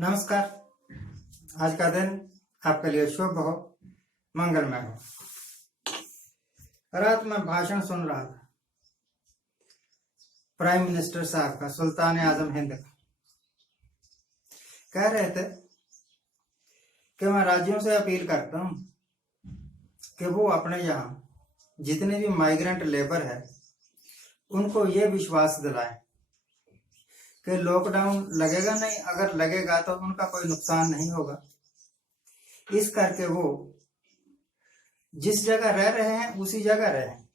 नमस्कार। आज का दिन आपके लिए शुभ हो, मंगलमय हो। रात में भाषण सुन रहा था प्राइम मिनिस्टर साहब का, सुल्तान आजम हिंद का। कह रहे थे कि मैं राज्यों से अपील करता हूं कि वो अपने यहाँ जितने भी माइग्रेंट लेबर है उनको ये विश्वास दिलाएं कि लॉकडाउन लगेगा नहीं, अगर लगेगा तो उनका कोई नुकसान नहीं होगा। इस करके वो जिस जगह रह रहे हैं उसी जगह रहें,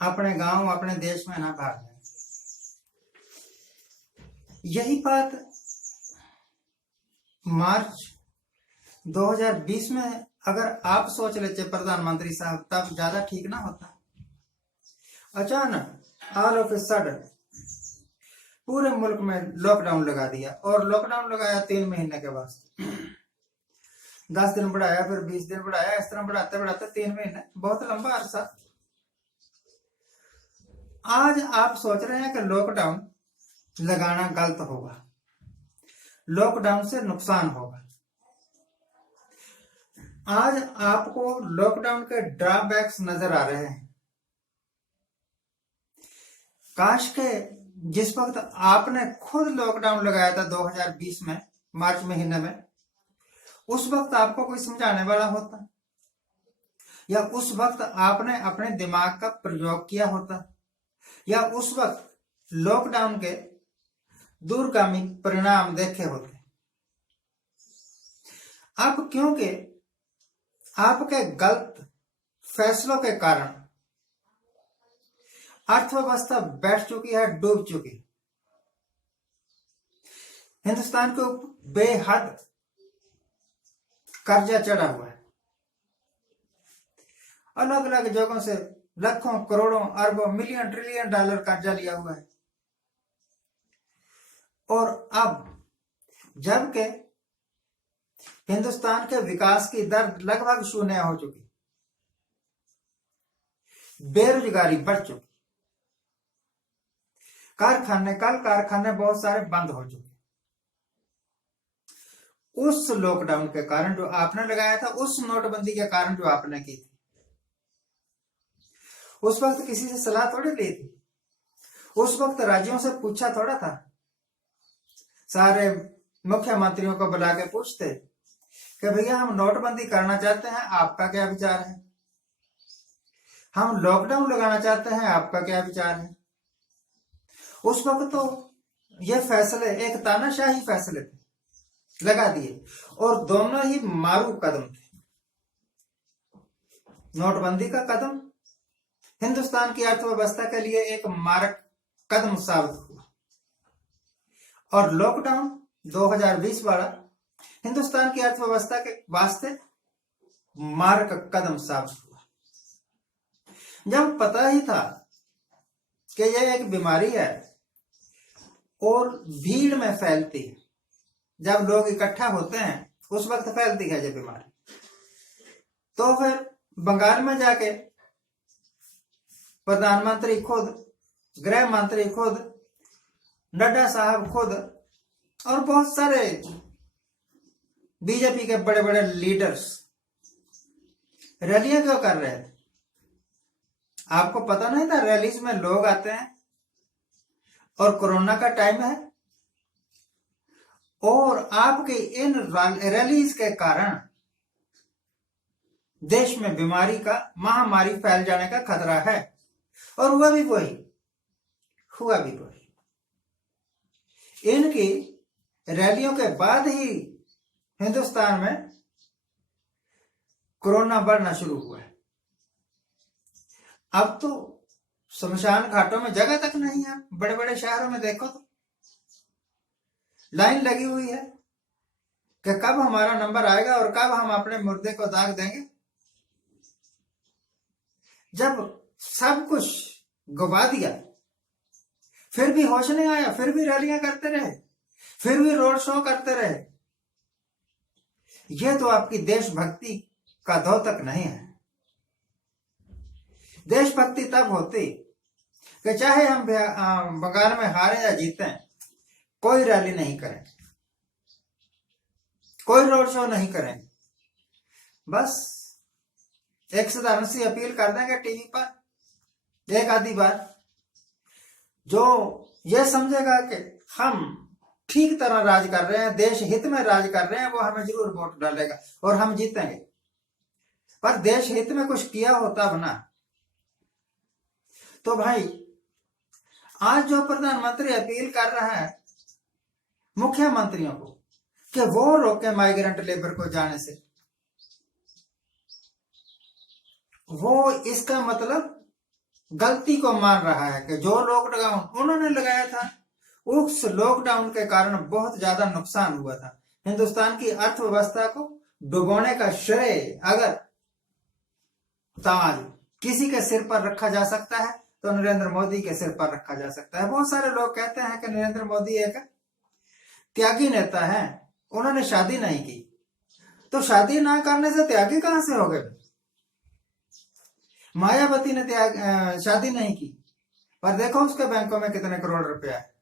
अपने गांव अपने देश में ना भागें। यही बात मार्च 2020 में अगर आप सोच लेते प्रधानमंत्री साहब, तब ज्यादा ठीक ना होता। अचानक ऑल ऑफ ए सडन पूरे मुल्क में लॉकडाउन लगा दिया, और लॉकडाउन लगाया 3 महीने के बाद। 10 दिन बढ़ाया, फिर 20 दिन बढ़ाया, इस तरह बढ़ाते बढ़ाते 3 महीने, बहुत लंबा अरसा। आज आप सोच रहे हैं कि लॉकडाउन लगाना गलत होगा, लॉकडाउन से नुकसान होगा। आज आपको लॉकडाउन के ड्रॉबैक्स नजर आ रहे हैं। काश के जिस वक्त आपने खुद लॉकडाउन लगाया था 2020 में मार्च महीने में, उस वक्त आपको कोई समझाने वाला होता, या उस वक्त आपने अपने दिमाग का प्रयोग किया होता, या उस वक्त लॉकडाउन के दूरगामी परिणाम देखे होते। अब क्योंकि आपके गलत फैसलों के कारण अर्थव्यवस्था बैठ चुकी है, डूब चुकी। हिंदुस्तान को बेहद कर्जा चढ़ा हुआ है, अलग अलग जगहों से लाखों करोड़ों अरबों मिलियन ट्रिलियन डॉलर कर्जा लिया हुआ है। और अब जबकि हिंदुस्तान के विकास की दर लगभग शून्य हो चुकी, बेरोजगारी बढ़ चुकी, कारखाने बहुत सारे बंद हो चुके। उस लॉकडाउन के कारण जो आपने लगाया था, उस नोटबंदी के कारण जो आपने की थी, उस वक्त किसी से सलाह थोड़ी ली थी, उस वक्त राज्यों से पूछा थोड़ा था। सारे मुख्यमंत्रियों को बुला के पूछते कि भैया हम नोटबंदी करना चाहते हैं, आपका क्या विचार है? हम लॉकडाउन लगाना चाहते हैं, आपका क्या विचार है? उस वक्त तो ये फैसले एक तानाशाही फैसले थे, लगा दिए, और दोनों ही मारू कदम थे। नोटबंदी का कदम हिंदुस्तान की अर्थव्यवस्था के लिए एक मारक कदम साबित हुआ, और लॉकडाउन 2020 वाला हिंदुस्तान की अर्थव्यवस्था के वास्ते मारक कदम साबित हुआ। जब पता ही था कि यह एक बीमारी है और भीड़ में फैलती है, जब लोग इकट्ठा होते हैं उस वक्त फैलती है ये बीमारी, तो फिर बंगाल में जाके प्रधानमंत्री खुद, गृह मंत्री खुद, नड्डा साहब खुद, और बहुत सारे बीजेपी के बड़े बड़े लीडर्स रैलियां क्यों कर रहे थे? आपको पता नहीं था रैलीज में लोग आते हैं, और कोरोना का टाइम है, और आपके इन रैलीज के कारण देश में बीमारी का, महामारी फैल जाने का खतरा है। और हुआ भी वही। इनकी रैलियों के बाद ही हिंदुस्तान में कोरोना बढ़ना शुरू हुआ है। अब तो शमशान घाटों में जगह तक नहीं है। बड़े बड़े शहरों में देखो तो लाइन लगी हुई है कि कब हमारा नंबर आएगा और कब हम अपने मुर्दे को दाग देंगे। जब सब कुछ गवा दिया, फिर भी होश नहीं आया, फिर भी रैलियां करते रहे, फिर भी रोड शो करते रहे। यह तो आपकी देशभक्ति का द्योतक नहीं है। देशभक्ति तब होती कि चाहे हम बंगाल में हारे या जीते, कोई रैली नहीं करें, कोई रोड शो नहीं करेंगे, बस एक साधारण सी अपील कर देंगे टीवी पर एक आधी बार। जो ये समझेगा कि हम ठीक तरह राज कर रहे हैं, देश हित में राज कर रहे हैं, वो हमें जरूर वोट डालेगा और हम जीतेंगे। पर देश हित में कुछ किया होता बना। तो भाई आज जो प्रधानमंत्री अपील कर रहा है मुख्यमंत्रियों को कि वो रोके माइग्रेंट लेबर को जाने से, वो इसका मतलब गलती को मान रहा है कि जो लॉकडाउन उन्होंने लगाया था, उस लॉकडाउन के कारण बहुत ज्यादा नुकसान हुआ था। हिंदुस्तान की अर्थव्यवस्था को डुबोने का श्रेय अगर ताज किसी के सिर पर रखा जा सकता है तो नरेंद्र मोदी के सिर पर रखा जा सकता है। बहुत सारे लोग कहते हैं कि नरेंद्र मोदी एक त्यागी नेता है, उन्होंने शादी नहीं की। तो शादी ना करने से त्यागी कहां से हो गए? मायावती ने शादी नहीं की, पर देखो उसके बैंकों में कितने करोड़ रुपया है।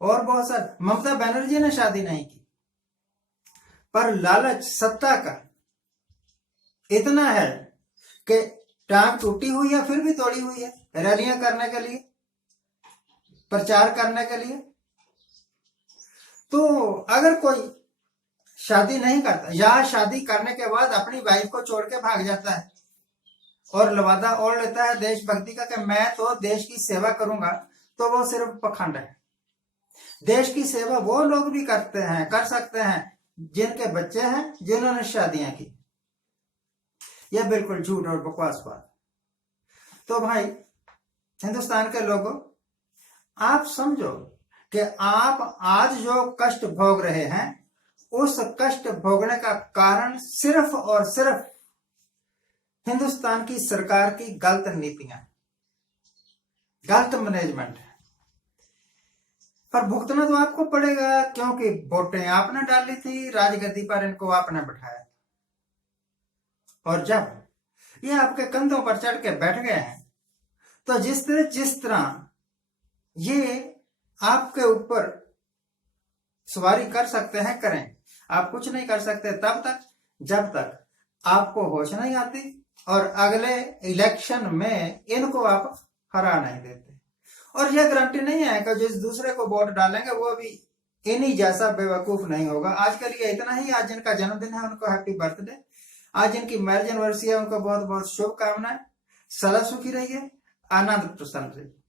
और बहुत सारे, ममता बनर्जी ने शादी नहीं की, पर लालच सत्ता का इतना है कि टांग टूटी हुई है फिर भी तोड़ी हुई है, रैलियां करने के लिए, प्रचार करने के लिए। तो अगर कोई शादी नहीं करता या शादी करने के बाद अपनी वाइफ को छोड़ के भाग जाता है और लवादा ओढ़ लेता है देशभक्ति का कि मैं तो देश की सेवा करूंगा, तो वो सिर्फ पखंड है। देश की सेवा वो लोग भी करते हैं, कर सकते हैं जिनके बच्चे हैं, जिन्होंने शादियां की। यह बिल्कुल झूठ और बकवास बात। तो भाई हिंदुस्तान के लोगों, आप समझो कि आप आज जो कष्ट भोग रहे हैं, उस कष्ट भोगने का कारण सिर्फ और सिर्फ हिंदुस्तान की सरकार की गलत नीतियां, गलत मैनेजमेंट है। पर भुगतना तो आपको पड़ेगा, क्योंकि वोटें आपने डाली थी, राजगद्दी पर इनको आपने बैठाया। और जब ये आपके कंधों पर चढ़ के बैठ गए हैं, तो जिस तरह ये आपके ऊपर सवारी कर सकते हैं, करें। आप कुछ नहीं कर सकते तब तक जब तक आपको होश नहीं आती और अगले इलेक्शन में इनको आप हरा नहीं देते। और यह गारंटी नहीं है कि जिस दूसरे को वोट डालेंगे वो भी इन्हीं जैसा बेवकूफ नहीं होगा। आज के लिए इतना ही। आज जिनका जन्मदिन है उनको हैप्पी बर्थडे, आज जिनकी मैरिज एनिवर्सरी है उनको बहुत बहुत शुभकामनाएं। सदा सुखी रहिए, आनंद प्रसन्न रहिए।